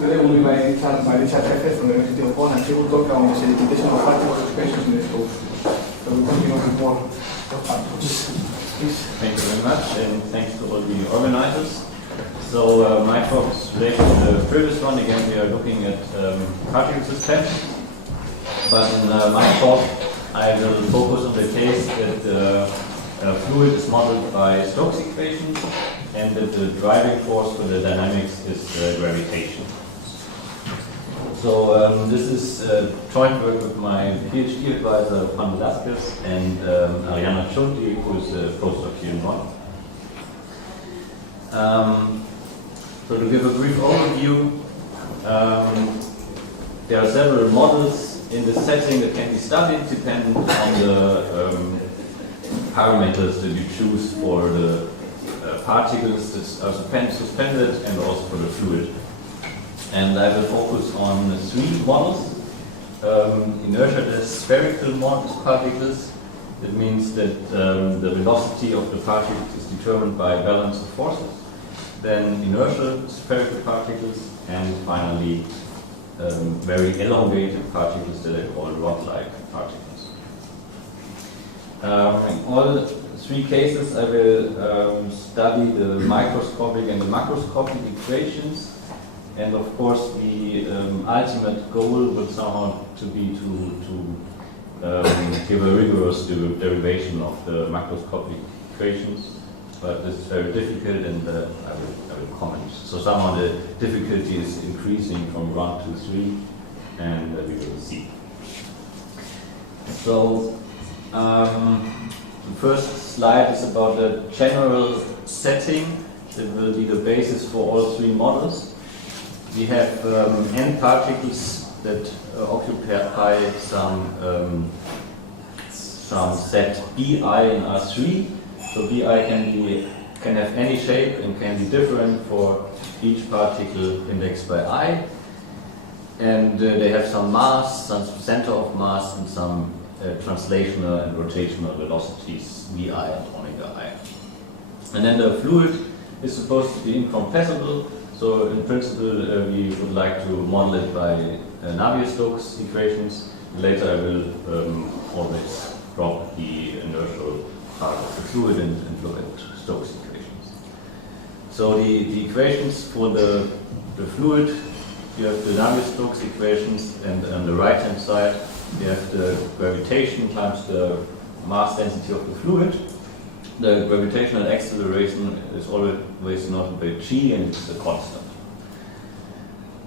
today will be by Richard Höfer from the University of Bonn, and he will talk on the sedimentation of particles expressions in the scope. So we'll continue with more particles. Please. Thank you very much, and thanks to all the organizers. So my talk is related to the previous one. Again, we are looking at particle suspension. But in my talk, I will focus on the case that a fluid is modeled by Stokes equations, and that the driving force for the dynamics is gravitation. So this is joint work with my PhD advisor, Vlasov, and Ariana Chunti, who is a postdoc here in Bonn. So to give a brief overview, there are several models in this setting that can be studied depending on the parameters that you choose for the particles that are suspended and also for the fluid. And I will focus on three models. Inertialess spherical particles. That means that the velocity of the particles is determined by a balance of forces. Then inertial spherical particles, and finally very elongated particles that I call rod-like particles. In all three cases I will study the microscopic and the macroscopic equations, and of course the ultimate goal would somehow to be to give a rigorous derivation of the macroscopic equations, but this is very difficult, and I will comment. So somehow the difficulty is increasing from 1 to 3, and we will see. So the first slide is about the general setting that will be the basis for all three models. We have n particles that occupy some set Bi in R3. So Bi can have any shape and can be different for each particle indexed by I. And they have some mass, some center of mass, and some translational and rotational velocities, Vi and omega I. And then the fluid is supposed to be incompressible. So in principle, we would like to model it by Navier-Stokes equations. Later I will always drop the inertial part of the fluid and look at Stokes equations. So the equations for the fluid, you have the Navier-Stokes equations, and on the right hand side you have the gravitation times the mass density of the fluid. The gravitational acceleration is always noted by g, and it's a constant.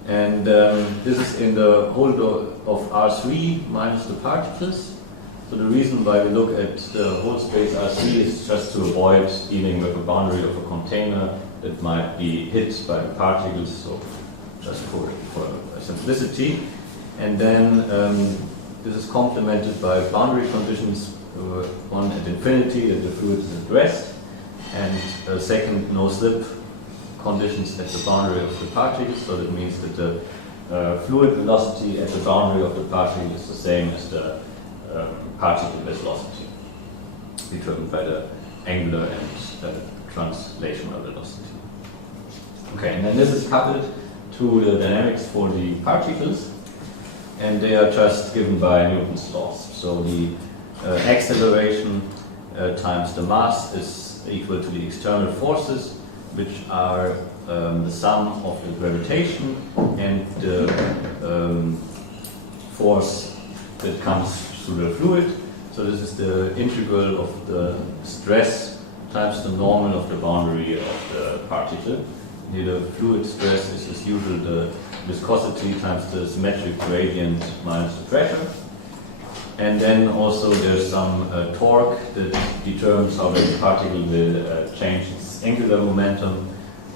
And this is in the whole of R3 minus the particles. So the reason why we look at the whole space R3 is just to avoid dealing with a boundary of a container that might be hit by the particles, so just for simplicity. And then this is complemented by boundary conditions, one at infinity, that the fluid is at rest, and second, no slip conditions at the boundary of the particles. So that means that the fluid velocity at the boundary of the particle is the same as the particle velocity, determined by the angular and translational velocity. Okay, and then this is coupled to the dynamics for the particles, and they are just given by Newton's laws. So the acceleration times the mass is equal to the external forces, which are the sum of the gravitation and the force that comes through the fluid. So this is the integral of the stress times the normal of the boundary of the particle. Here the fluid stress is as usual the viscosity times the symmetric gradient minus the pressure. And then also there's some torque that determines how the particle will change its angular momentum,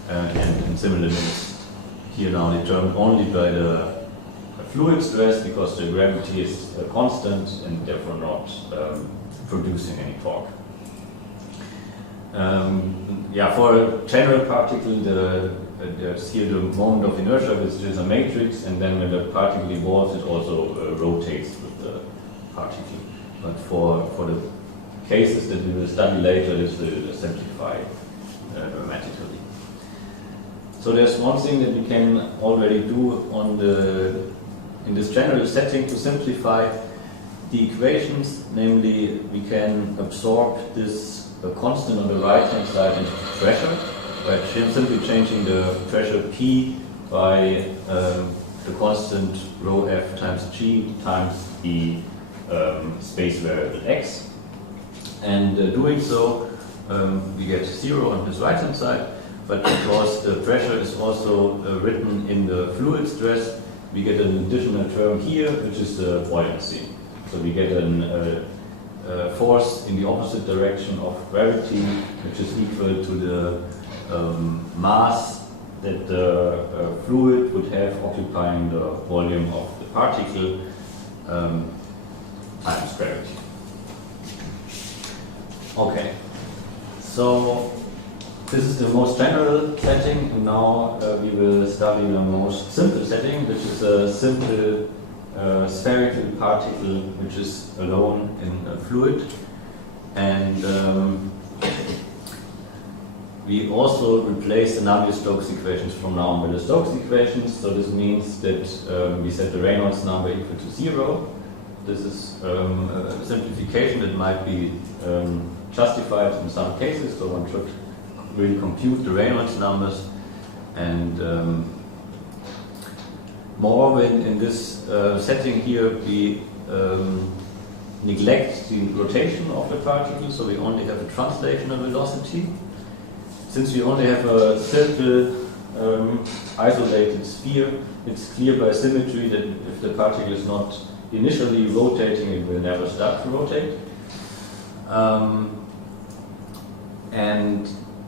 and similarly it's here now determined only by the fluid stress, because the gravity is constant and therefore not producing any torque. For a general particle, there's here the moment of inertia, which is a matrix, and then when the particle evolves, it also rotates with the particle. But for the cases that we will study later, this will simplify dramatically. So there's one thing that we can already do in this general setting to simplify the equations, namely we can absorb this constant on the right hand side into pressure by simply changing the pressure P by the constant rho f times g times the space variable x. And doing so, we get 0 on this right hand side, but because the pressure is also written in the fluid stress, we get an additional term here, which is the buoyancy. So we get a force in the opposite direction of gravity, which is equal to the mass that the fluid would have occupying the volume of the particle times gravity. Okay, so this is the most general setting, and now we will study the most simple setting, which is a simple spherical particle which is alone in a fluid. And we also replace the Navier-Stokes equations from now on with the Stokes equations. So this means that we set the Reynolds number equal to 0. This is a simplification that might be justified in some cases, so one should really compute the Reynolds numbers. And moreover, in this setting here, we neglect the rotation of the particle, so we only have a translational velocity. Since we only have a simple isolated sphere, it's clear by symmetry that if the particle is not initially rotating, it will never start to rotate.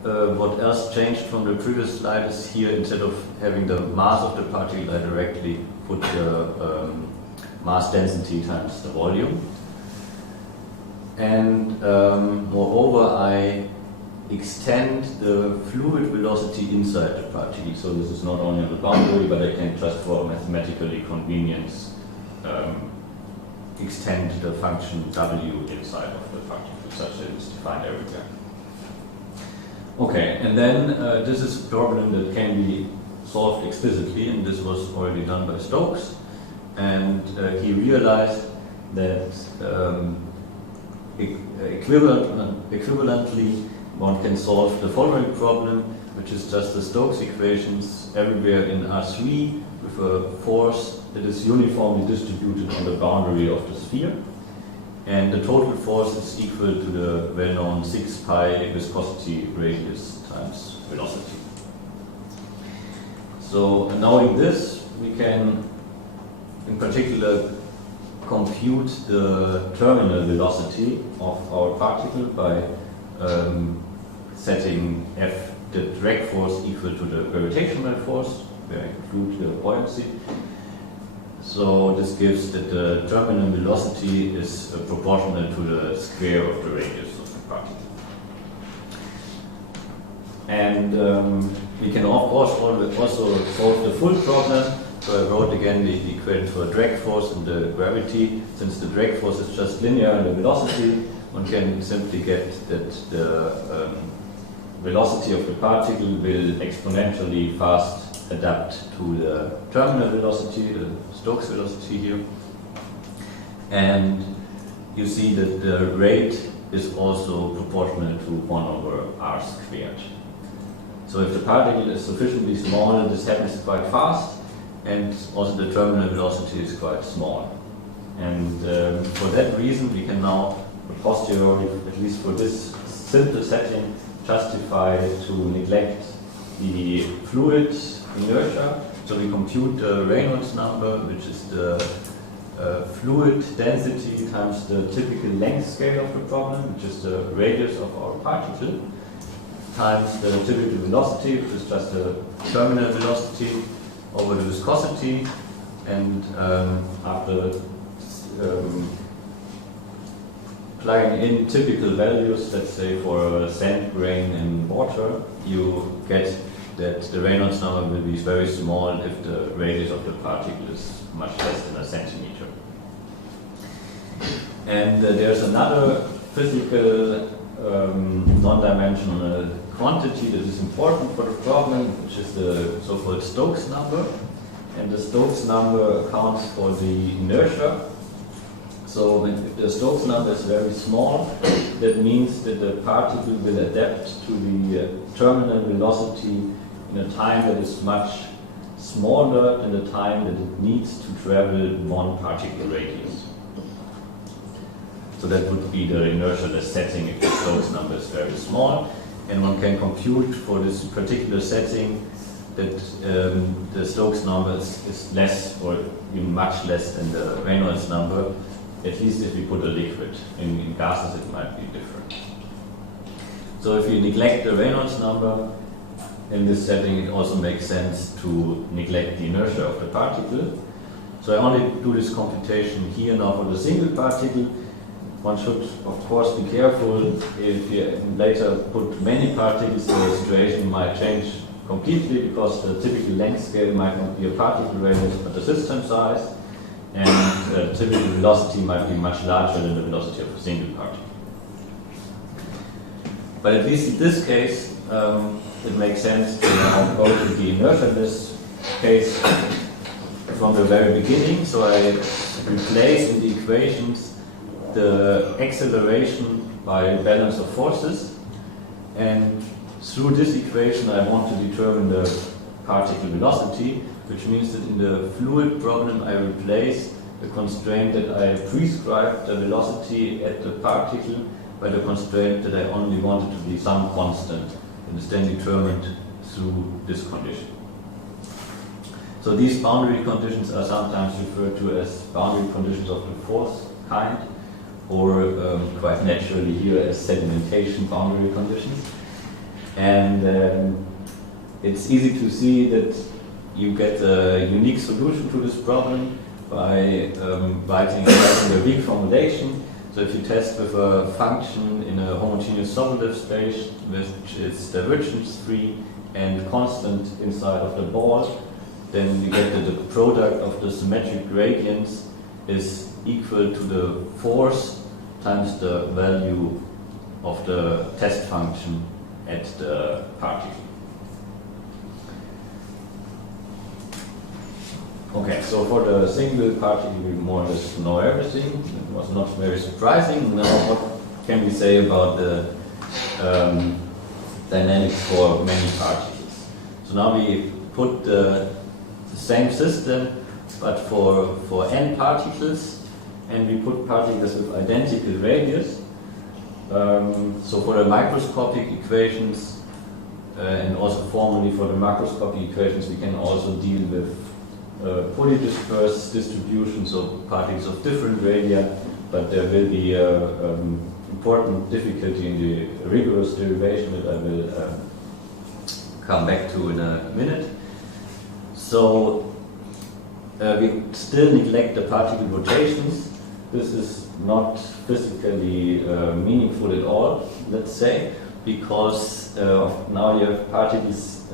What else changed from the previous slide is here, instead of having the mass of the particle, I directly put the mass density times the volume. And moreover, I extend the fluid velocity inside the particle. So this is not only on the boundary, but I can just for mathematically convenience extend the function w inside of the particle, such that it's defined everywhere. Okay, and then this is a problem that can be solved explicitly, and this was already done by Stokes. And he realized that equivalently one can solve the following problem, which is just the Stokes equations everywhere in R3 with a force that is uniformly distributed on the boundary of the sphere. And the total force is equal to the well-known 6 pi viscosity radius times velocity. So knowing this, we can in particular compute the terminal velocity of our particle by setting F, the drag force, equal to the gravitational force, where I include the buoyancy. So this gives that the terminal velocity is proportional to the square of the radius of the particle. And we can of course also solve the full problem. So I wrote again the equation for drag force and the gravity. Since the drag force is just linear in the velocity, one can simply get that the velocity of the particle will exponentially fast adapt to the terminal velocity, the Stokes velocity here. And you see that the rate is also proportional to 1 over r squared. So if the particle is sufficiently small, this happens quite fast, and also the terminal velocity is quite small. And for that reason, we can now, a posteriori, at least for this simple setting, justify to neglect the fluid inertia. So we compute the Reynolds number, which is the fluid density times the typical length scale of the problem, which is the radius of our particle, times the typical velocity, which is just the terminal velocity, over the viscosity. And after plugging in typical values, let's say for a sand grain in water, you get that the Reynolds number will be very small if the radius of the particle is much less than a centimeter. And there's another physical non-dimensional quantity that is important for the problem, which is the so-called Stokes number. And the Stokes number accounts for the inertia. So if the Stokes number is very small, that means that the particle will adapt to the terminal velocity in a time that is much smaller than the time that it needs to travel one particle radius. So that would be the inertialess setting if the Stokes number is very small. And one can compute for this particular setting that the Stokes number is less or even much less than the Reynolds number, at least if we put a liquid. In gases it might be different. So if you neglect the Reynolds number, in this setting it also makes sense to neglect the inertia of the particle. So I only do this computation here now for the single particle. One should of course be careful if you later put many particles, the situation might change completely because the typical length scale might not be a particle radius but the system size, and the typical velocity might be much larger than the velocity of a single particle. But at least in this case, it makes sense to now go to the inertialess case from the very beginning. So I replace in the equations the acceleration by balance of forces, and through this equation I want to determine the particle velocity, which means that in the fluid problem I replace the constraint that I prescribed the velocity at the particle by the constraint that I only want it to be some constant, and is then determined through this condition. So these boundary conditions are sometimes referred to as boundary conditions of the fourth kind, or quite naturally here as sedimentation boundary conditions. And it's easy to see that you get a unique solution to this problem by writing a weak formulation. So if you test with a function in a homogeneous Sobolev space, which is divergence-free and constant inside of the ball, then you get that the product of the symmetric gradients is equal to the force times the value of the test function at the particle. Okay, so for the single particle we more or less know everything. It was not very surprising. Now what can we say about the dynamics for many particles? So now we put the same system but for n particles, and we put particles with identical radius. So for the microscopic equations and also formally for the macroscopic equations, we can also deal with fully dispersed distributions of particles of different radii, but there will be important difficulty in the rigorous derivation that I will come back to in a minute. So we still neglect the particle rotations. This is not physically meaningful at all, let's say, because now you have particles,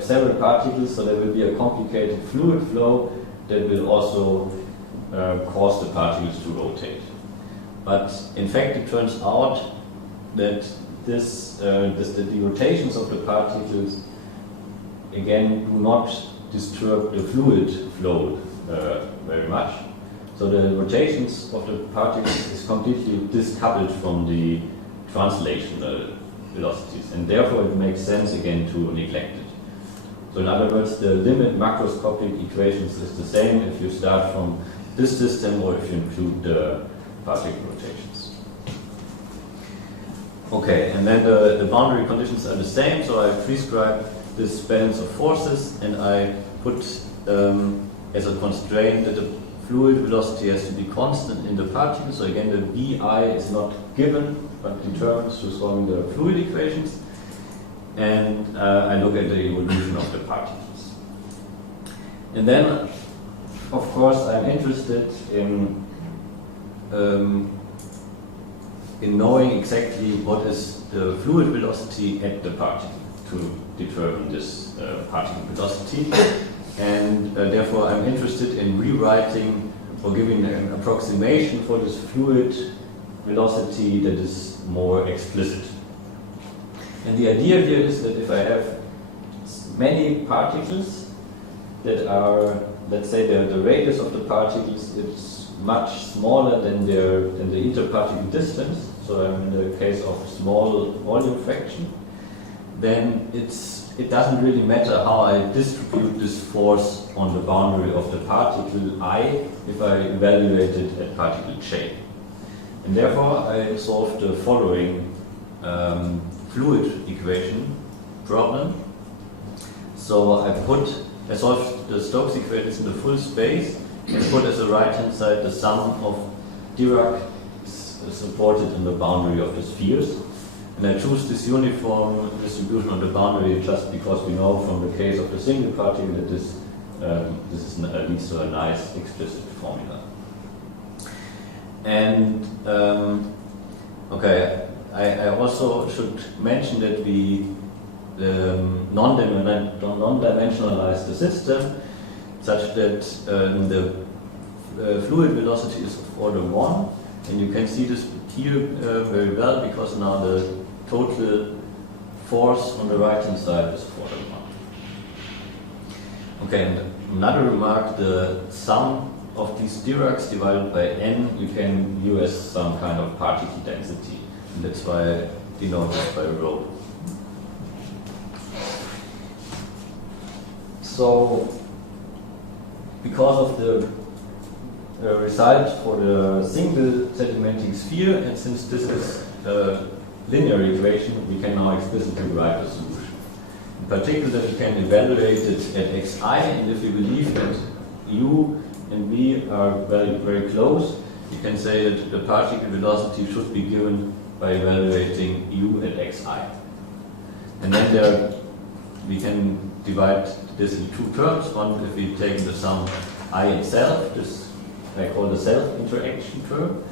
several particles, so there will be a complicated fluid flow that will also cause the particles to rotate. But in fact, it turns out that the rotations of the particles again do not disturb the fluid flow very much. So the rotations of the particles is completely discoupled from the translational velocities, and therefore it makes sense again to neglect it. So in other words, the limit macroscopic equations is the same if you start from this system or if you include the particle rotations. Okay, and then the boundary conditions are the same, so I prescribe this balance of forces, and I put as a constraint that the fluid velocity has to be constant in the particle. So again, the Bi is not given, but determined through solving the fluid equations. And I look at the evolution of the particles. And then, of course, I'm interested in knowing exactly what is the fluid velocity at the particle to determine this particle velocity. And therefore I'm interested in rewriting or giving an approximation for this fluid velocity that is more explicit. And the idea here is that if I have many particles that are, let's say the radius of the particles is much smaller than the interparticle distance, so I'm in the case of small volume fraction, then it doesn't really matter how I distribute this force on the boundary of the particle I if I evaluate it at particle j. And therefore I solved the following fluid equation problem. So I solved the Stokes equations in the full space and put as the right hand side the sum of Dirac supported in the boundary of the spheres. And I choose this uniform distribution on the boundary just because we know from the case of the single particle that this leads to a nice explicit formula. And okay, I also should mention that we non-dimensionalize the system such that the fluid velocity is of order 1, and you can see this here very well because now the total force on the right hand side is of order 1. Okay, and another remark, the sum of these Diracs divided by n you can view as some kind of particle density, and that's why I denote this by rho. So, because of the result for the single sedimenting sphere, and since this is a linear equation, we can now explicitly write the solution. In particular, we can evaluate it at xi, and if we believe that u and v are very, very close, you can say that the particle velocity should be given by evaluating u at xi. And then we can divide this in two terms. One, if we take the sum I itself, this I call the self-interaction term.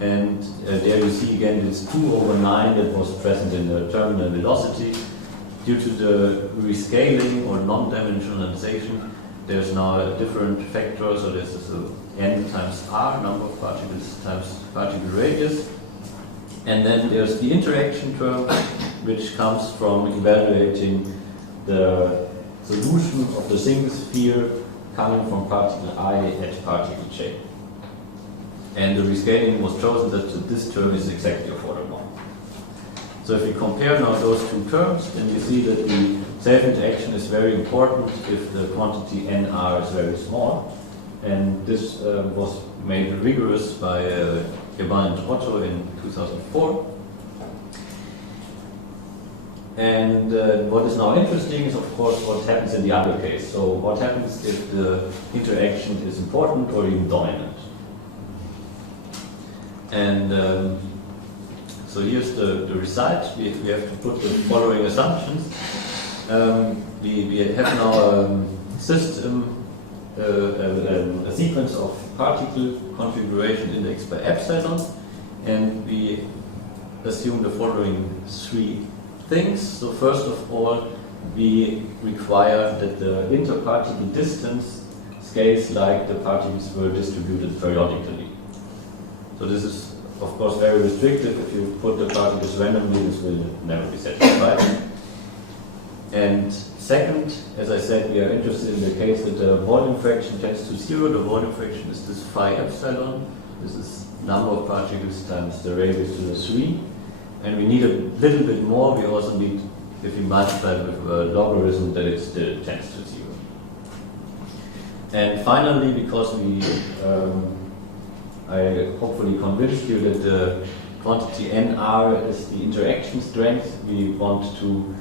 And there you see again this 2/9 that was present in the terminal velocity. Due to the rescaling or non-dimensionalization, there's now a different factor, so this is n times r, number of particles times particle radius. And then there's the interaction term, which comes from evaluating the solution of the single sphere coming from particle I at particle j. And the rescaling was chosen that this term is exactly of order 1. So if we compare now those two terms, then you see that the self-interaction is very important if the quantity nr is very small. And this was made rigorous by Gebauer and Otto in 2004. And what is now interesting is, of course, what happens in the other case. So what happens if the interaction is important or even dominant? And so here's the result. We have to put the following assumptions. We have now a system, a sequence of particle configuration indexed by epsilon, and we assume the following three things. So first of all, we require that the interparticle distance scales like the particles were distributed periodically. So this is, of course, very restrictive. If you put the particles randomly, this will never be satisfied. And second, as I said, we are interested in the case that the volume fraction tends to 0. The volume fraction is this phi epsilon. This is number of particles times the radius to the 3. And we need a little bit more. We also need, if we multiply with a logarithm, that it still tends to 0. And finally, because I hopefully convinced you that the quantity nr is the interaction strength, we want to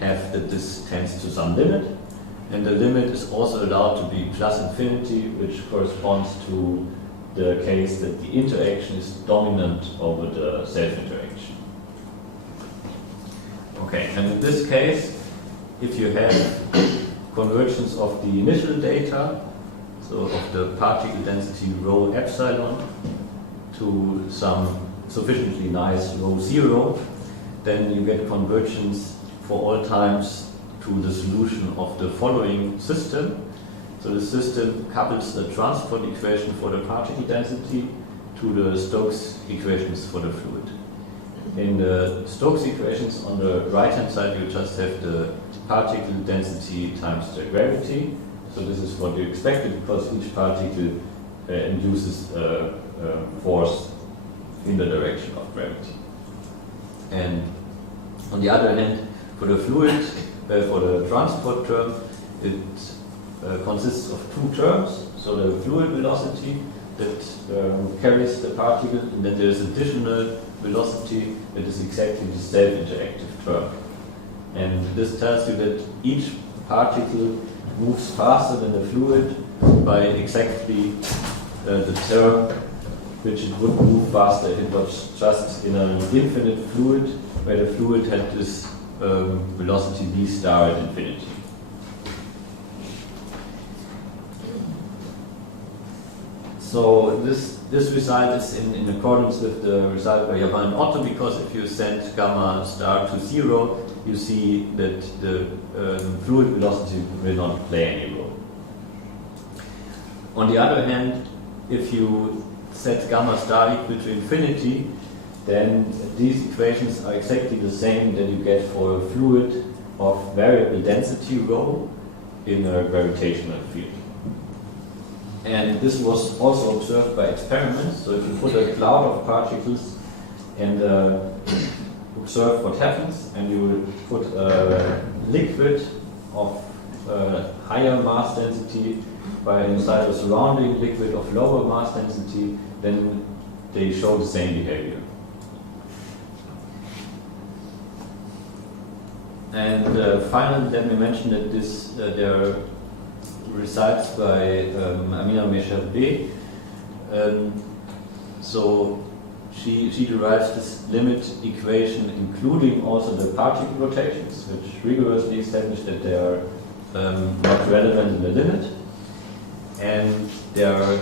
have that this tends to some limit. And the limit is also allowed to be plus infinity, which corresponds to the case that the interaction is dominant over the self-interaction. Okay, and in this case, if you have convergence of the initial data, so of the particle density rho epsilon to some sufficiently nice rho 0, then you get convergence for all times to the solution of the following system. So the system couples the transport equation for the particle density to the Stokes equations for the fluid. In the Stokes equations on the right hand side you just have the particle density times the gravity. So this is what you expected because each particle induces force in the direction of gravity. And on the other hand, for the fluid, for the transport term, it consists of two terms. So the fluid velocity that carries the particle, and then there is additional velocity that is exactly the self-interactive term. And this tells you that each particle moves faster than the fluid by exactly the term which it would move faster if it was just in an infinite fluid, where the fluid had this velocity v star at infinity. So this result is in accordance with the result by Yamaha and Otto, because if you set gamma star to 0, you see that the fluid velocity will not play any role. On the other hand, if you set gamma star equal to infinity, then these equations are exactly the same that you get for a fluid of variable density rho in a gravitational field. And this was also observed by experiments. So if you put a cloud of particles and observe what happens, and you put a liquid of higher mass density by inside a surrounding liquid of lower mass density, then they show the same behavior. And finally, let me mention that there are results by Amina Meshabeh. So she derives this limit equation, including also the particle rotations, which rigorously establish that they are not relevant in the limit. And there are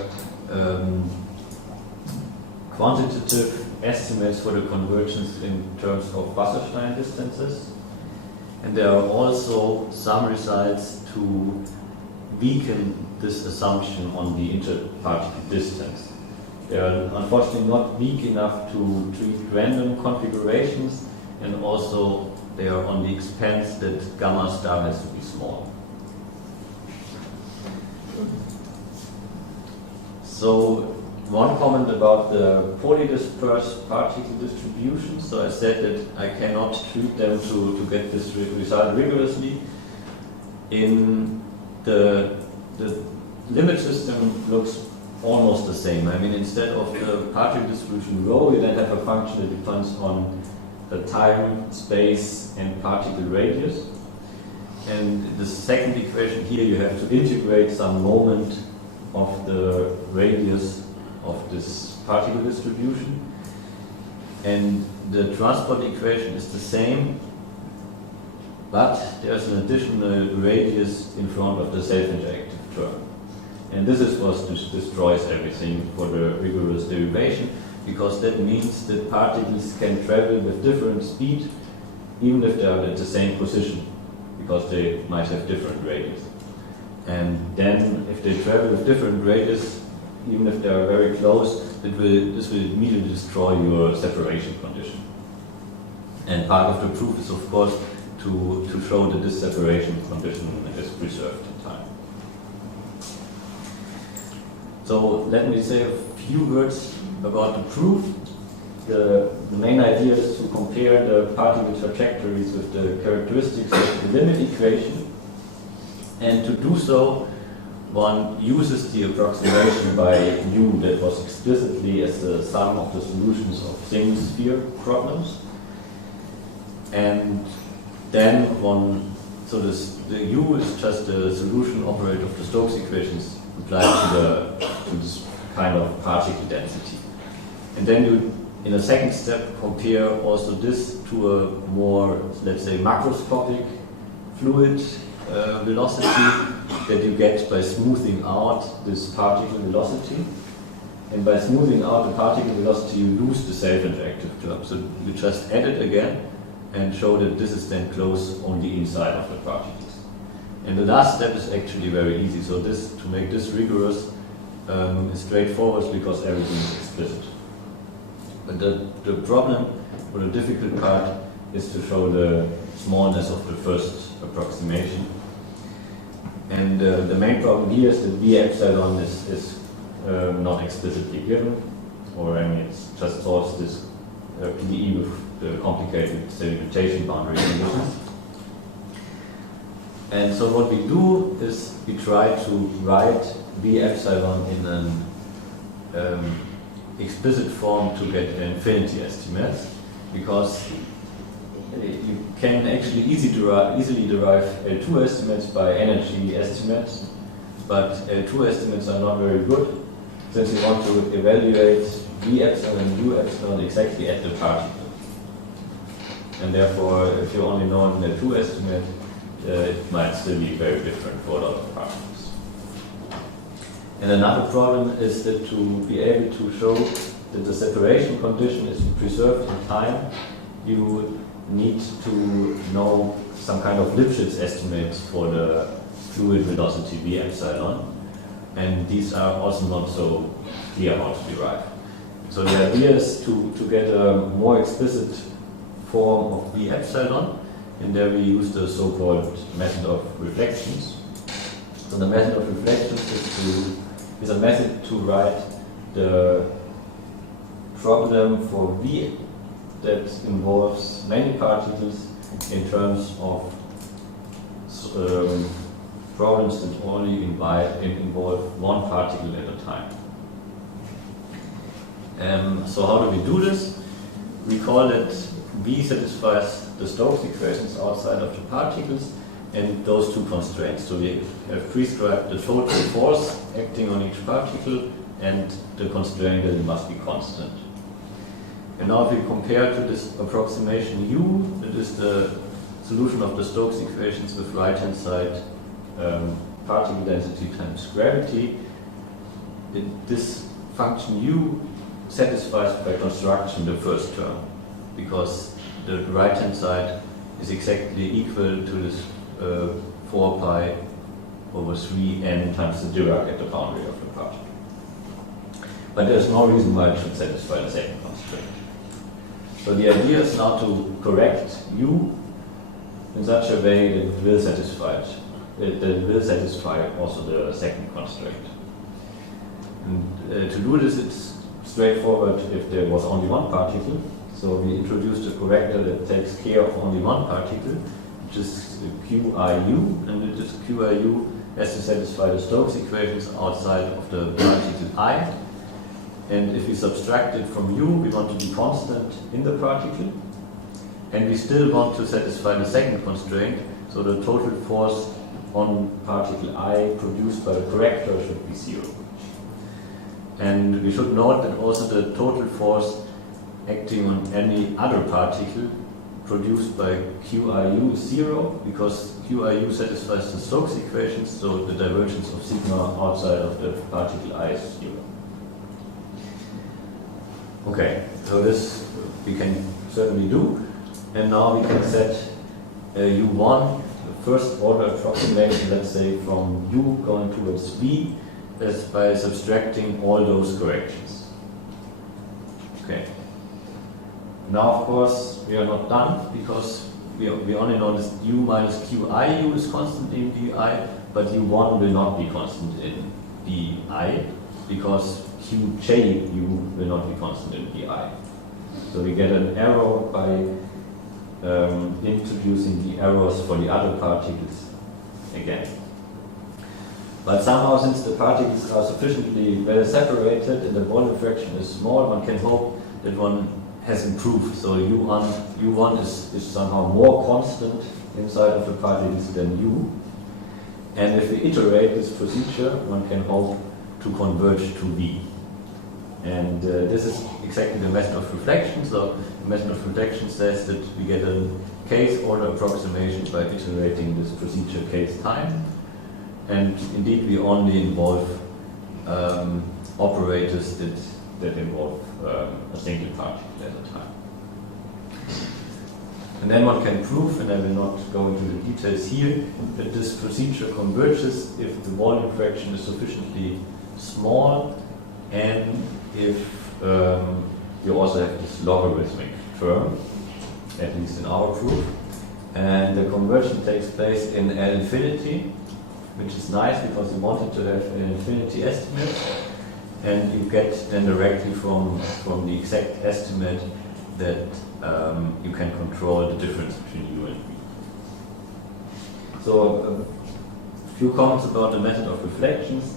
quantitative estimates for the convergence in terms of Wasserstein distances. And there are also some results to weaken this assumption on the interparticle distance. They are unfortunately not weak enough to treat random configurations, and also they are on the expense that gamma star has to be small. So one comment about the polydispersed particle distribution. So I said that I cannot treat them to get this result rigorously. In the limit system looks almost the same. I mean, instead of the particle distribution rho, you then have a function that depends on the time, space, and particle radius. And the second equation here, you have to integrate some moment of the radius of this particle distribution. And the transport equation is the same, but there's an additional radius in front of the self-interactive term. And this is what destroys everything for the rigorous derivation, because that means that particles can travel with different speed, even if they are at the same position, because they might have different radius. And then if they travel with different radius, even if they are very close, this will immediately destroy your separation condition. And part of the proof is, of course, to show that this separation condition is preserved in time. So let me say a few words about the proof. The main idea is to compare the particle trajectories with the characteristics of the limit equation. And to do so, one uses the approximation by U that was explicitly as the sum of the solutions of single sphere problems. And then so the U is just the solution operator of the Stokes equations applied to this kind of particle density. And then you, in a second step, compare also this to a more, let's say, macroscopic fluid velocity that you get by smoothing out this particle velocity. And by smoothing out the particle velocity, you lose the self-interactive term. So you just add it again and show that this is then close only inside of the particles. And the last step is actually very easy. So this, to make this rigorous, is straightforward because everything is explicit. But the problem, or the difficult part, is to show the smallness of the first approximation. And the main problem here is that V epsilon is not explicitly given, or I mean, it's just solves this PDE with the complicated sedimentation boundary conditions. And so what we do is we try to write V epsilon in an explicit form to get infinity estimates, because you can actually easily derive L2 estimates by energy estimates, but L2 estimates are not very good, since you want to evaluate V epsilon and U epsilon exactly at the particle. And therefore, if you only know an L2 estimate, it might still be very different for a lot of particles. And another problem is that to be able to show that the separation condition is preserved in time, you need to know some kind of Lipschitz estimates for the fluid velocity V epsilon, and these are also not so clear how to derive. So the idea is to get a more explicit form of V epsilon, and there we use the so-called method of reflections. So the method of reflections is a method to write the problem for V that involves many particles in terms of problems that only involve one particle at a time. So how do we do this? We call it V satisfies the Stokes equations outside of the particles and those two constraints. So we have prescribed the total force acting on each particle and the constraint that it must be constant. And now if we compare to this approximation U, that is the solution of the Stokes equations with right-hand side particle density times gravity, this function U satisfies by construction the first term, because the right-hand side is exactly equal to this 4 pi over 3n times the Dirac at the boundary of the particle. But there's no reason why it should satisfy the second constraint. So the idea is now to correct U in such a way that it will satisfy also the second constraint. And to do this, it's straightforward if there was only one particle. So we introduced a corrector that takes care of only one particle, which is QIU, and this QIU has to satisfy the Stokes equations outside of the particle I. And if we subtract it from U, we want to be constant in the particle. And we still want to satisfy the second constraint, so the total force on particle I produced by the corrector should be 0. And we should note that also the total force acting on any other particle produced by QIU is 0, because QIU satisfies the Stokes equations, so the divergence of sigma outside of the particle I is 0. Okay, so this we can certainly do. And now we can set U1, the first order approximation, let's say from U going towards V, is by subtracting all those corrections. Okay. Now, of course, we are not done, because we only know that U minus QIU is constant in VI, but U1 will not be constant in VI, because QJU will not be constant in VI. So we get an error by introducing the errors for the other particles again. But somehow, since the particles are sufficiently well separated and the volume fraction is small, one can hope that one has improved. So U1 is somehow more constant inside of the particles than U. And if we iterate this procedure, one can hope to converge to V. And this is exactly the method of reflection. So the method of reflection says that we get a case order approximation by iterating this procedure case time. And indeed, we only involve operators that involve a single particle at a time. And then one can prove, and I will not go into the details here, that this procedure converges if the volume fraction is sufficiently small and if you also have this logarithmic term, at least in our proof. And the conversion takes place in L infinity, which is nice because we wanted to have an infinity estimate. And you get then directly from the exact estimate that you can control the difference between U and V. So a few comments about the method of reflections.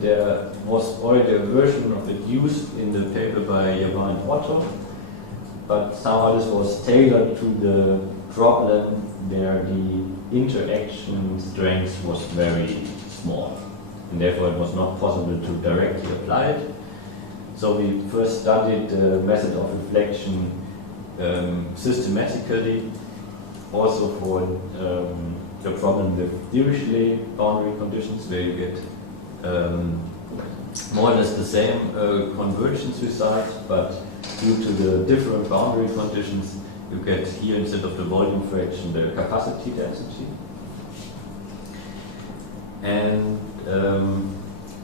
There was already a version of it used in the paper by Yavan and Otto, but somehow this was tailored to the problem where the interaction strength was very small, and therefore it was not possible to directly apply it. So we first studied the method of reflection systematically, also for the problem with Dirichlet boundary conditions, where you get more or less the same convergence result, but due to the different boundary conditions, you get here, instead of the volume fraction, the capacity density. And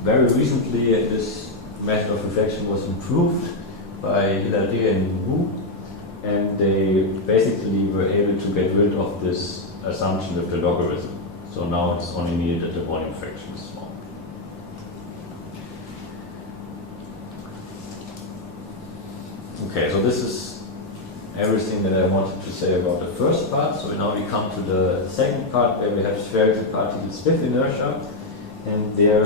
very recently, this method of reflection was improved by Hilaire and Wu, and they basically were able to get rid of this assumption with the logarithm. So now it's only needed that the volume fraction is small. Okay, so this is everything that I wanted to say about the first part. So now we come to the second part, where we have spherical particles with inertia, and there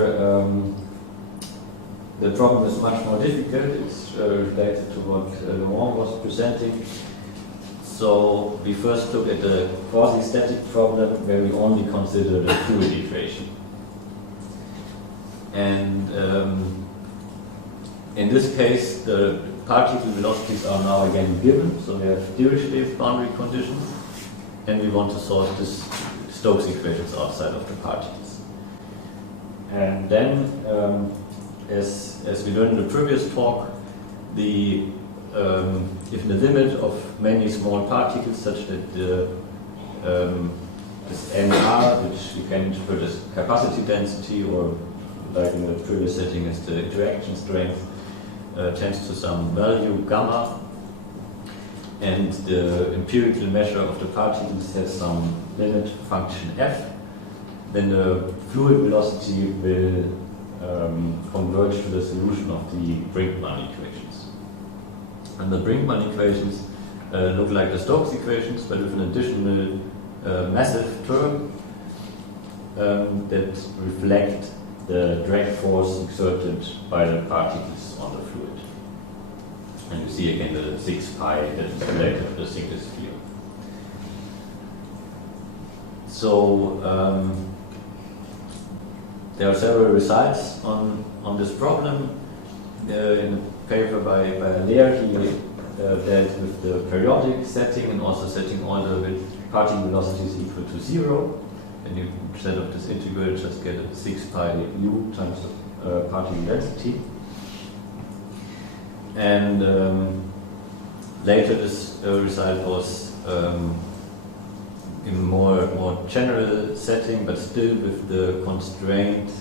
the problem is much more difficult. It's related to what Laurent was presenting. So we first look at the quasi-static problem, where we only consider the fluid equation. And in this case, the particle velocities are now again given, so we have Dirichlet boundary conditions, and we want to solve this Stokes equations outside of the particles. And then, as we learned in the previous talk, if the limit of many small particles such that this nr, which you can interpret as capacity density, or like in the previous setting as the interaction strength, tends to some value gamma, and the empirical measure of the particles has some limit function f, then the fluid velocity will converge to the solution of the Brinkmann equations. And the Brinkmann equations look like the Stokes equations, but with an additional massive term that reflect the drag force exerted by the particles on the fluid. And you see again the 6 pi that is related to the single sphere. So there are several results on this problem. In a paper by Lehr, he dealt with the periodic setting and also setting all the particle velocities equal to 0. And you, instead of this integral, just get a 6 pi u times the particle density. And later this result was in more general setting, but still with the constraint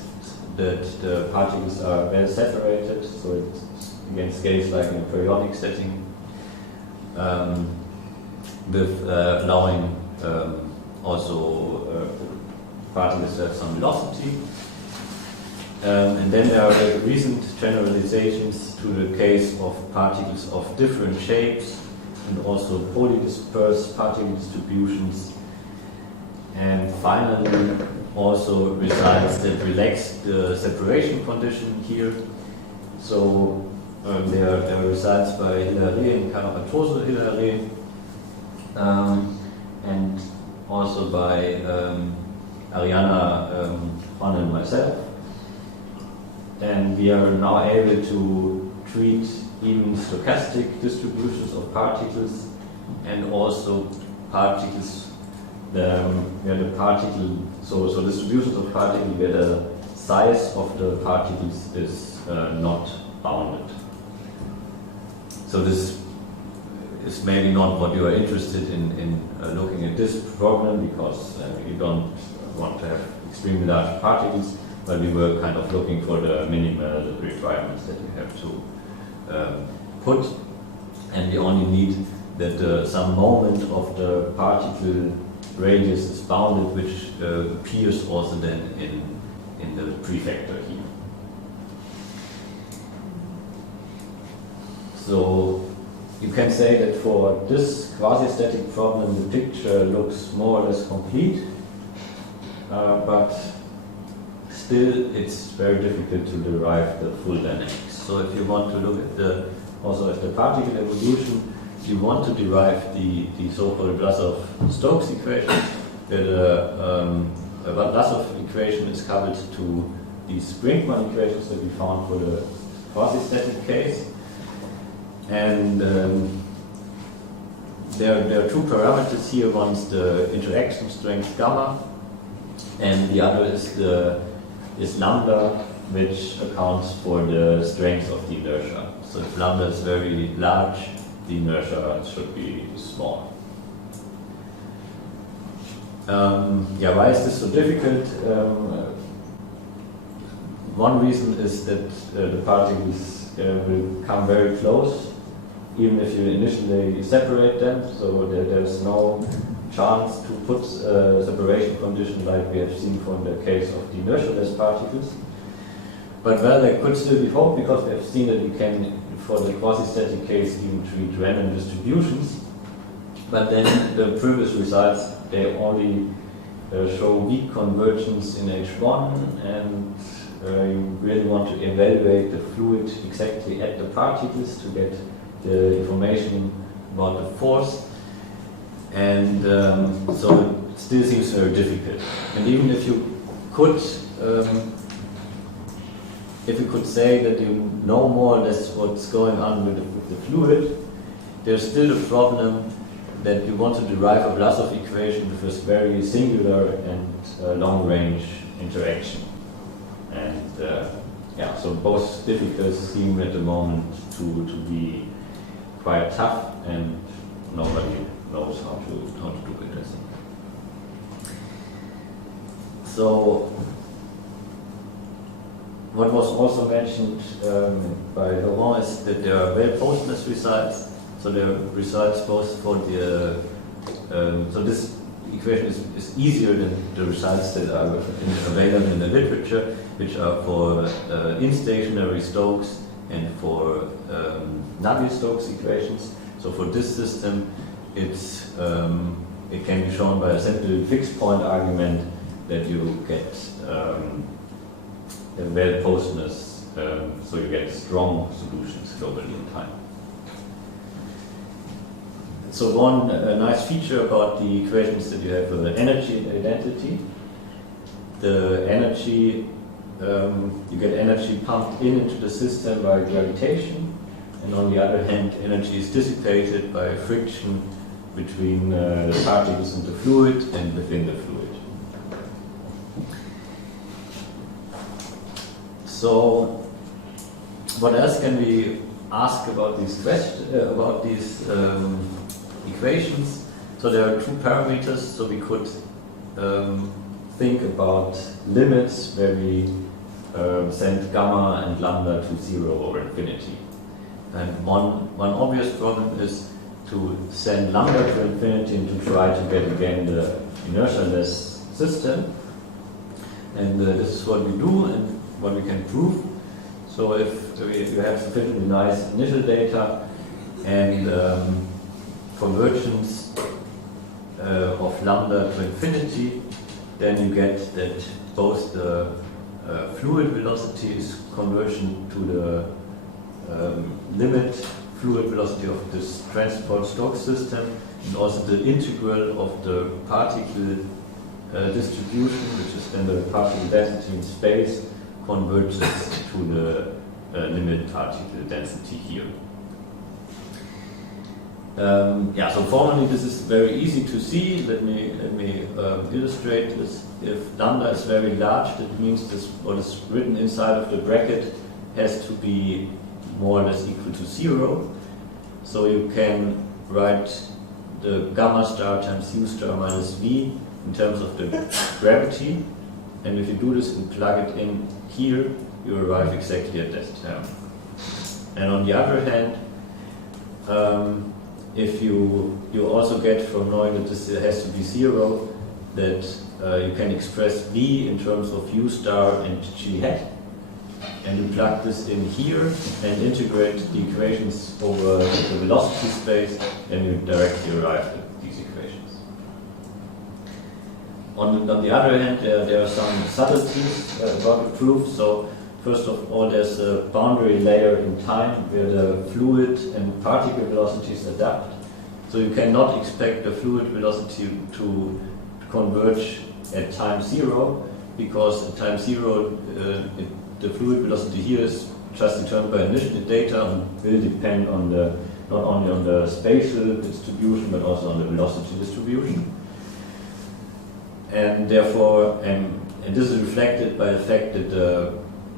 that the particles are well separated, so it again scales like in a periodic setting, with allowing also particles to have some velocity. And then there are recent generalizations to the case of particles of different shapes and also polydispersed particle distributions. And finally, also results that relax the separation condition here. So there are results by Hilaire and Carapatoso-Hilaire, and also by Ariana, Juan and myself. And we are now able to treat even stochastic distributions of particles and also particles where the particle, so distributions of particles where the size of the particles is not bounded. So this is maybe not what you are interested in looking at this problem, because you don't want to have extremely large particles, but we were kind of looking for the minimal requirements that you have to put and we only need that some moment of the particle radius is bounded, which appears also then in the prefactor here. So you can say that for this quasi-static problem, the picture looks more or less complete, but still it's very difficult to derive the full dynamics. So if you want to look at also at the particle evolution, you want to derive the so-called Vlasov-Stokes equation, where the Vlasov equation is coupled to these Brinkmann equations that we found for the quasi-static case. And there are two parameters here. One is the interaction strength gamma, and the other is lambda, which accounts for the strength of the inertia. So if lambda is very large, the inertia should be small. Why is this so difficult? One reason is that the particles will come very close, even if you initially separate them. So there's no chance to put a separation condition like we have seen from the case of the inertialess particles. But well, there could still be hope, because we have seen that we can, for the quasi-static case, even treat random distributions. But then the previous results, they only show weak convergence in H1, and you really want to evaluate the fluid exactly at the particles to get the information about the force. And so it still seems very difficult. And even if you could say that you know more or less what's going on with the fluid, there's still a problem that you want to derive a Vlasov equation with this very singular and long-range interaction. And so both difficulties seem at the moment to be quite tough, and nobody knows how to do it, I think. So what was also mentioned by Laurent is that there are well-postness results. So there are results both for the so this equation is easier than the results that are available in the literature, which are for instationary Stokes and for Navier-Stokes equations. So for this system, it can be shown by a simple fixed point argument that you get a well-postness, so you get strong solutions globally in time. So one nice feature about the equation is that you have energy and identity. The energy, you get energy pumped into the system by gravitation, and on the other hand, energy is dissipated by friction between the particles in the fluid and within the fluid. So, what else can we ask about these questions? About these equations? So there are two parameters. So we could think about limits where we send gamma and lambda to 0 or infinity. And one obvious problem is to send lambda to infinity and to try to get again the inertialess system. And this is what we do and what we can prove. So if you have sufficiently nice initial data and convergence of lambda to infinity, then you get that both the fluid velocity is convergent to the limit fluid velocity of this transport Stokes system, and also the integral of the particle distribution, which is then the particle density in space, converges to the limit particle density here. So formally this is very easy to see. Let me illustrate this. If lambda is very large, that means this what is written inside of the bracket has to be more or less equal to 0. So you can write the gamma star times u star minus v in terms of the gravity, and if you do this and plug it in here, you arrive exactly at that term. And on the other hand, if you also get from knowing that this has to be 0, that you can express V in terms of U star and G hat. And you plug this in here and integrate the equations over the velocity space, and you directly arrive at these equations. On the other hand, there are some subtleties about the proof. So first of all, there's a boundary layer in time where the fluid and particle velocities adapt. So you cannot expect the fluid velocity to converge at time 0, because at time 0 the fluid velocity here is just determined by initial data and will depend on not only on the spatial distribution but also on the velocity distribution. And therefore, and this is reflected by the fact that the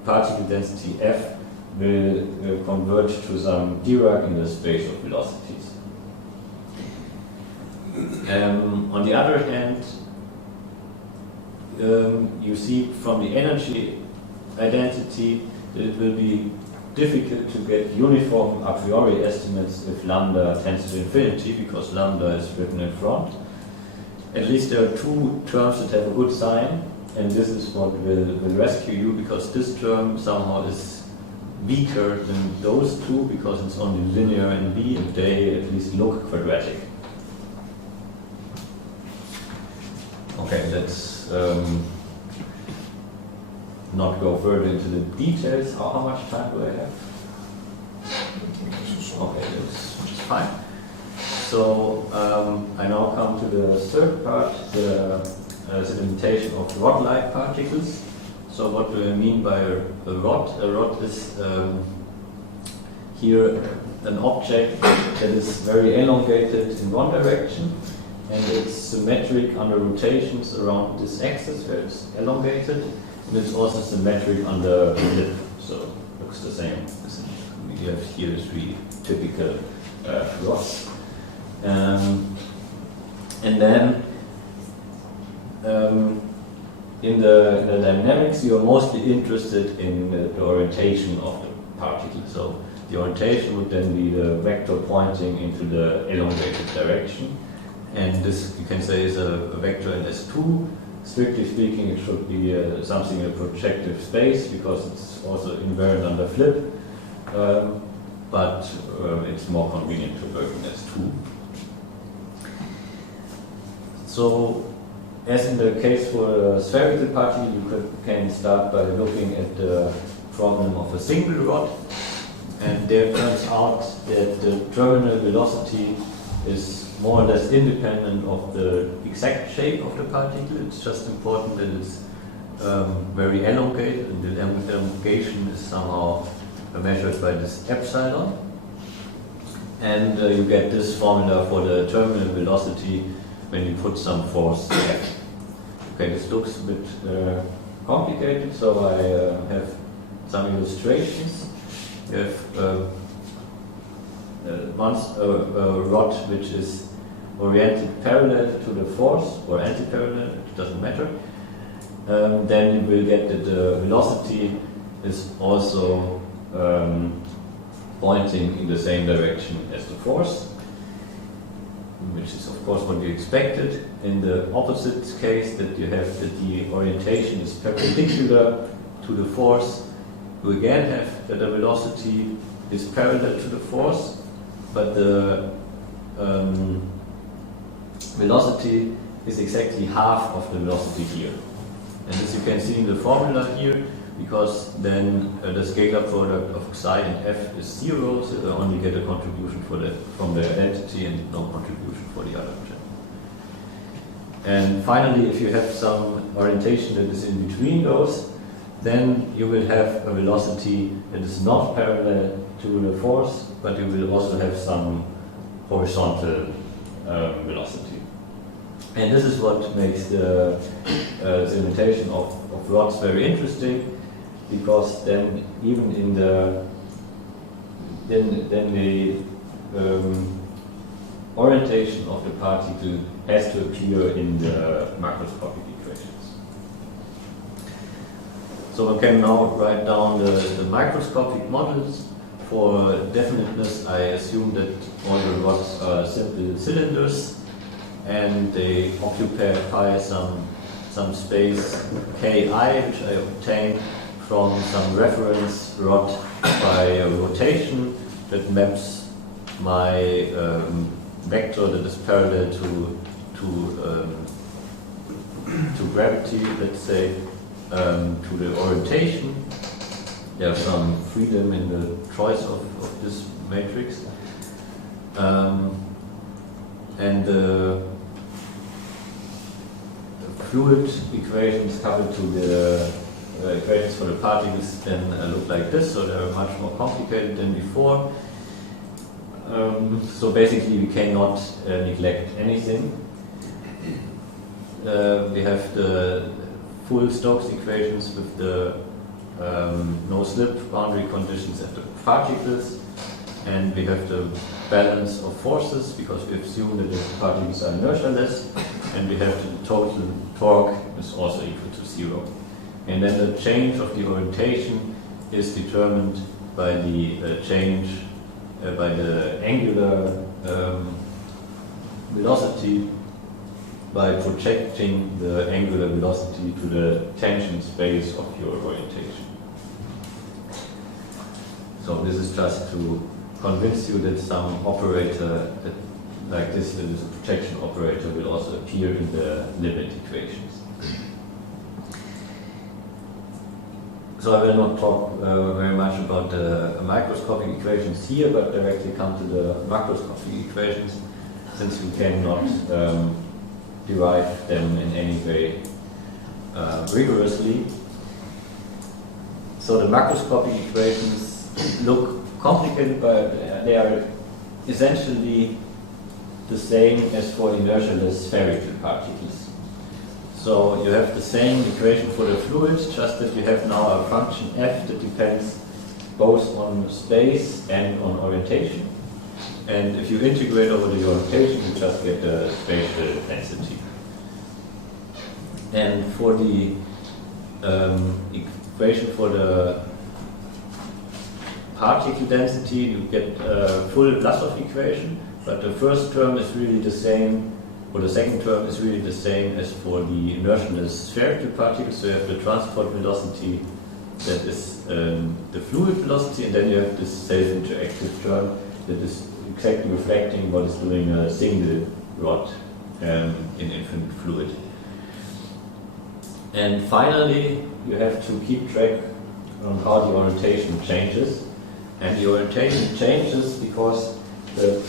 particle density F will converge to some Dirac in the spatial velocities. On the other hand, you see from the energy identity that it will be difficult to get uniform a priori estimates if lambda tends to infinity, because lambda is written in front. At least there are two terms that have a good sign, and this is what will rescue you, because this term somehow is weaker than those two, because it's only linear in B and they at least look quadratic. Okay, let's not go further into the details. How much time do I have? Okay, that's fine. So I now come to the third part, the sedimentation of rod-like particles. So what do I mean by a rod? A rod is here an object that is very elongated in one direction, and it's symmetric under rotations around this axis where it's elongated. And it's also symmetric on the lip, so it looks the same. We have here 3 typical rods. And then in the dynamics, you are mostly interested in the orientation of the particle. So the orientation would then be the vector pointing into the elongated direction. And this, you can say, is a vector in S2. Strictly speaking, it should be something in a projective space, because it's also invariant under flip, but it's more convenient to work in S2. So, as in the case for a spherical particle, you can start by looking at the problem of a single rod, and there it turns out that the terminal velocity is more or less independent of the exact shape of the particle. It's just important that it's very elongated, and the elongation is somehow measured by this epsilon. And you get this formula for the terminal velocity when you put some force F. Okay, this looks a bit complicated, so I have some illustrations. You have once a rod which is oriented parallel to the force, or anti-parallel, it doesn't matter, then you will get that the velocity is also pointing in the same direction as the force, which is of course what you expected. In the opposite case, that you have that the orientation is perpendicular to the force, you again have that the velocity is parallel to the force, but the velocity is exactly half of the velocity here. And as you can see in the formula here, because then the scalar product of psi and f is 0, so you only get a contribution from the identity and no contribution for the other object. And finally, if you have some orientation that is in between those, then you will have a velocity that is not parallel to the force, but you will also have some horizontal velocity. And this is what makes the sedimentation of rods very interesting, because then even in the orientation of the particle has to appear in the macroscopic equations. So we can now write down the microscopic models for definiteness, I assume that all the rods are simple cylinders, and they occupy some space Ki, which I obtained from some reference rod by a rotation that maps my vector that is parallel to gravity, let's say, to the orientation. There's some freedom in the choice of this matrix. And the fluid equations coupled to the equations for the particles then look like this, so they're much more complicated than before. So basically we cannot neglect anything. We have the full Stokes equations with the no-slip boundary conditions at the particles, and we have the balance of forces because we assume that the particles are inertialess, and we have the total torque is also equal to 0. And then the change of the orientation is determined by the change by the angular velocity by projecting the angular velocity to the tangent space of your orientation. So this is just to convince you that some operator like this, that is a projection operator, will also appear in the limit equations. So I will not talk very much about the microscopic equations here, but directly come to the macroscopic equations, since we cannot derive them in any way rigorously. So the macroscopic equations look complicated, but they are essentially the same as for inertialess spherical particles. So you have the same equation for the fluid, just that you have now a function f that depends both on space and on orientation. And if you integrate over the orientation, you just get the spatial density. And for the equation for the particle density, you get a full Vlasov equation, but the first term is really the same, or the second term is really the same as for the inertialess spherical particles. So you have the transport velocity that is the fluid velocity, and then you have this self-interactive term that is exactly reflecting what is doing a single rod in infinite fluid. And finally, you have to keep track on how the orientation changes. And the orientation changes because the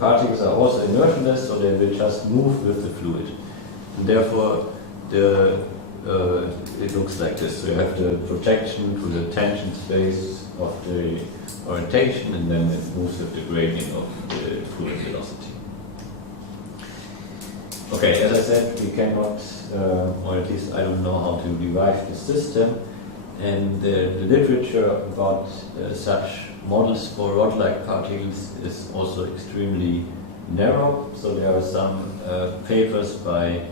particles are also inertialess, so they will just move with the fluid. And therefore, it looks like this. So you have the projection to the tangent space of the orientation, and then it moves with the gradient of the fluid velocity. Okay, as I said, we cannot, or at least I don't know how to derive the system. And the literature about such models for rod-like particles is also extremely narrow. So there are some papers by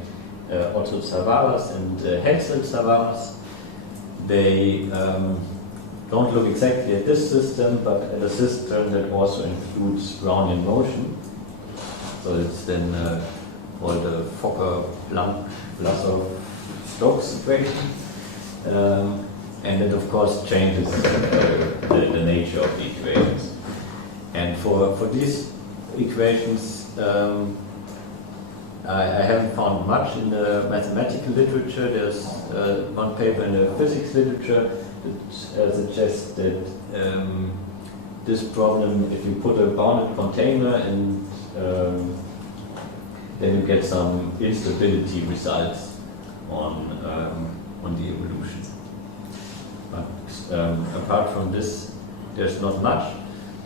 Otto Savaras and Hetzel Savaras. They don't look exactly at this system, but at a system that also includes Brownian motion. So it's then called the Fokker-Planck-Vlasov-Stokes equation. And it of course changes the nature of the equations. And for these equations, I haven't found much in the mathematical literature. There's one paper in the physics literature that suggests that this problem, if you put a bounded container and then you get some instability results on the evolution. But apart from this, there's not much.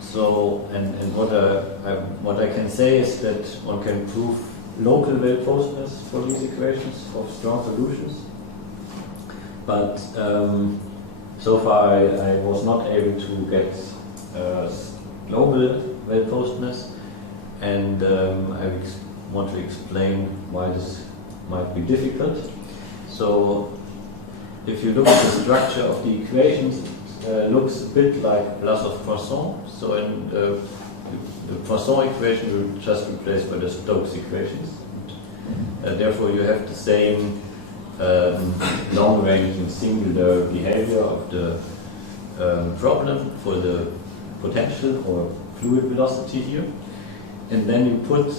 So, and what I can say is that one can prove local well-posedness for these equations of strong solutions. But so far I was not able to get global well-posedness, and I want to explain why this might be difficult. So if you look at the structure of the equations, looks a bit like Vlasov Poisson. So in the Poisson equation will just replace by the Stokes equations. Therefore, you have the same long-range and singular behavior of the problem for the potential or fluid velocity here. And then you put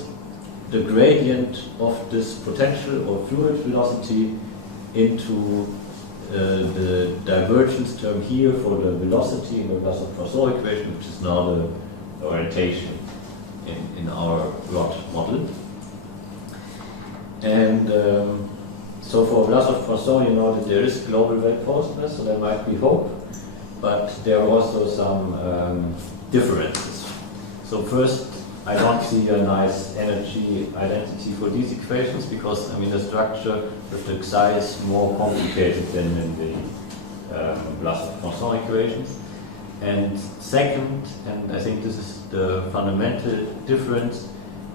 the gradient of this potential or fluid velocity into the divergence term here for the velocity in the Vlasov-Poisson equation, which is now the orientation in our rod model. And so for Vlasov-Poisson, you know that there is global well-posedness, so there might be hope, but there are also some differences. So first, I don't see a nice energy identity for these equations because, I mean, the structure with the psi is more complicated than in the Vlasov-Poisson equations. And second, and I think this is the fundamental difference,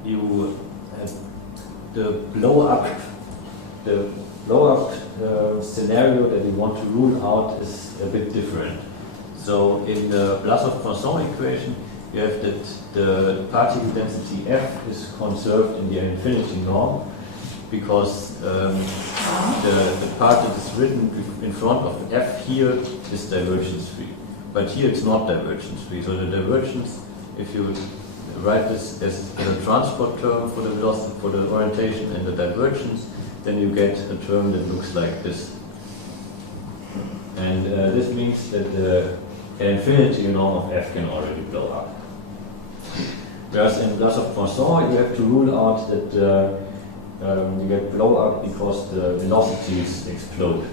you the blow-up scenario that you want to rule out is a bit different. So in the Vlasov-Poisson equation, you have that the particle density F is conserved in the infinity norm because the part that is written in front of F here is divergence free. But here it's not divergence free. So the divergence, if you write this as a transport term for the velocity, for the orientation and the divergence, then you get a term that looks like this. And this means that the infinity norm of F can already blow up. Whereas in Vlasov-Poisson, you have to rule out that you get blow up because the velocities explode.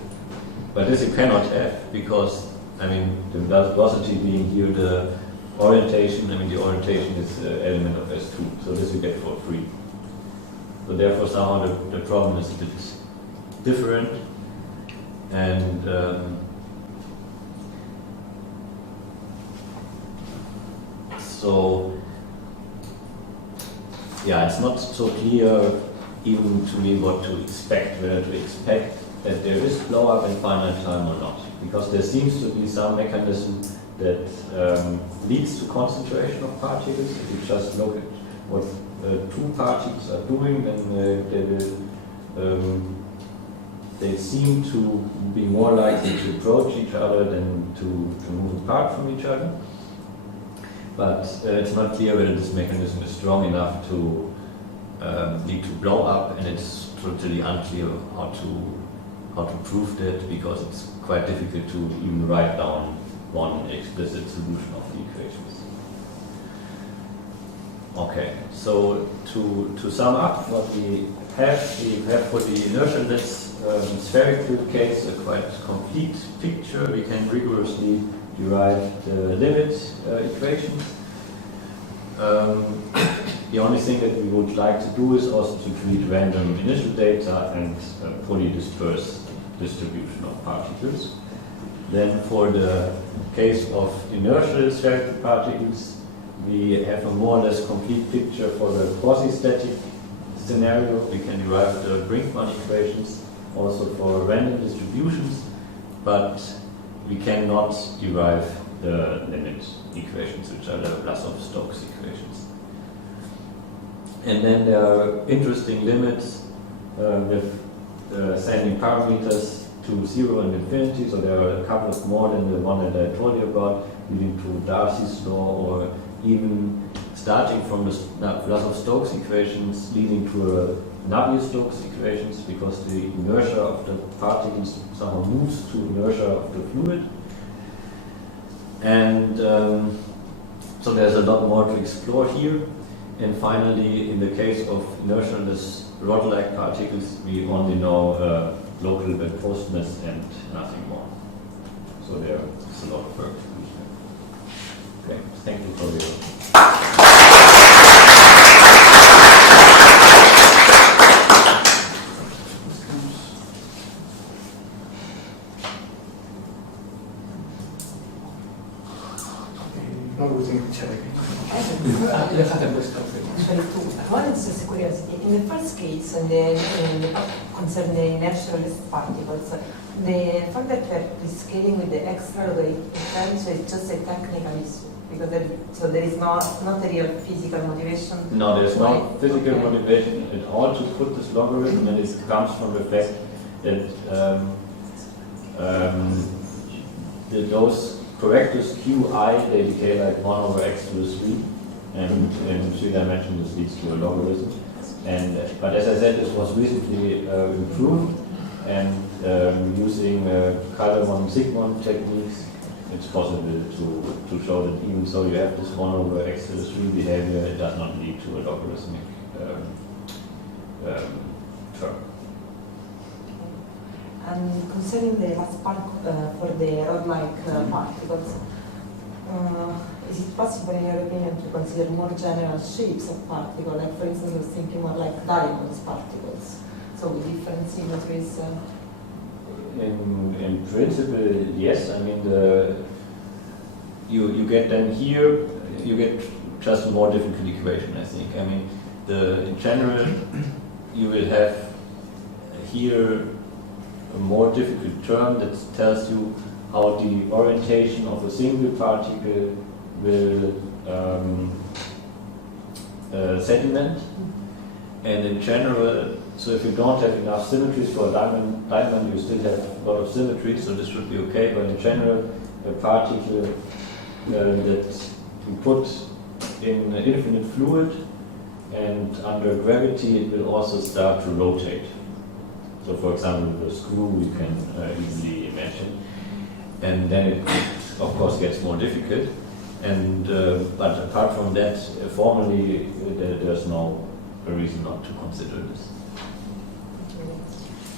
But this you cannot have because, I mean, the velocity being here the orientation, I mean the orientation is an element of S2, so this you get for free. So therefore somehow the problem is a bit different, and so yeah, it's not so clear even to me what to expect, whether to expect that there is blow up in finite time or not, because there seems to be some mechanism that leads to concentration of particles. If you just look at what two particles are doing, then they seem to be more likely to approach each other than to move apart from each other. But it's not clear whether this mechanism is strong enough to lead to blow up, and it's totally unclear how to prove that, because it's quite difficult to even write down one explicit solution of the equations. Okay, so to sum up what we have for the inertialess spherical case a quite complete picture. We can rigorously derive the limit equations. The only thing that we would like to do is also to treat random initial data and fully disperse distribution of particles. Then for the case of inertial spherical particles, we have a more or less complete picture for the quasi-static scenario. We can derive the Brinkmann equations also for random distributions, but we cannot derive the limit equations, which are the Vlasov-Stokes equations. And then there are interesting limits with sending parameters to 0 and infinity, so there are a couple of more than the one that I told you about, leading to Darcy's law, or even starting from the Vlasov-Stokes equations leading to a Navier-Stokes equations, because the inertia of the particles somehow moves to inertia of the fluid. And so there's a lot more to explore here. And finally, in the case of inertialess rod-like particles, we only know local well-posedness and nothing more. So there's a lot of work to do here. Okay, thank you for your. No using chat again. Déjate puesto. one is just a curiosity. In the first case, in the part concerning the inertialess particles, the fact that we're scaling with the extra logarithmic term, so it's just a technical issue, because there is not a real physical motivation. No, there's no physical motivation at all to put this logarithm, and it comes from the fact that those correctors qi, they decay like 1 over x to the 3, and in 3 dimensions this leads to a logarithm. But as I said, this was recently improved, and using Kaldemon-Zsigmond techniques, it's possible to show that even so you have this 1 over x to the 3 behavior, it does not lead to a logarithmic term. And concerning the last part for the rod-like particles, is it possible, in your opinion, to consider more general shapes of particles? Like, for instance, I was thinking more like diamonds particles, so with different symmetries. In principle, yes. I mean, you get then here, you get just a more difficult equation, I think. I mean, in general, you will have here a more difficult term that tells you how the orientation of a single particle will sediment. And in general, so if you don't have enough symmetries for a diamond, you still have a lot of symmetry, so this should be okay. But in general, a particle that you put in infinite fluid and under gravity, it will also start to rotate. So for example, the screw we can easily imagine. And then it, of course, gets more difficult. And but apart from that, formally, there's no reason not to consider this.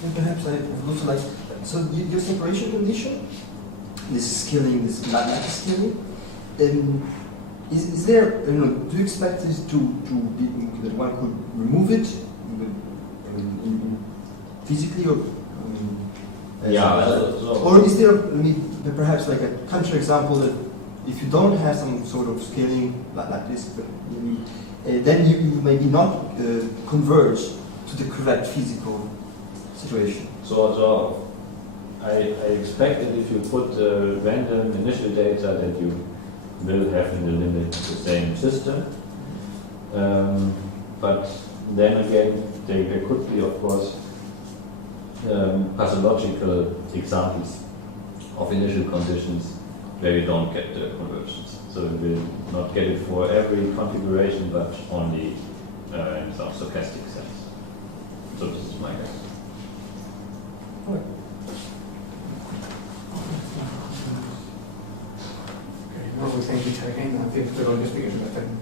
And perhaps I would also like, so your separation condition, this scaling, this magnetic scaling, is there, do you expect this to be, that one could remove it physically, or or is there perhaps like a counterexample that if you don't have some sort of scaling like this, but then you maybe not converge to the correct physical situation? So I expect that if you put random initial data that you will have in the limit the same system. But then again, there could be, of course, pathological examples of initial conditions where you don't get the conversions. So you will not get it for every configuration, but only in some stochastic sense. So this is my guess. Okay, now we thank each other again. I think we're all just beginning.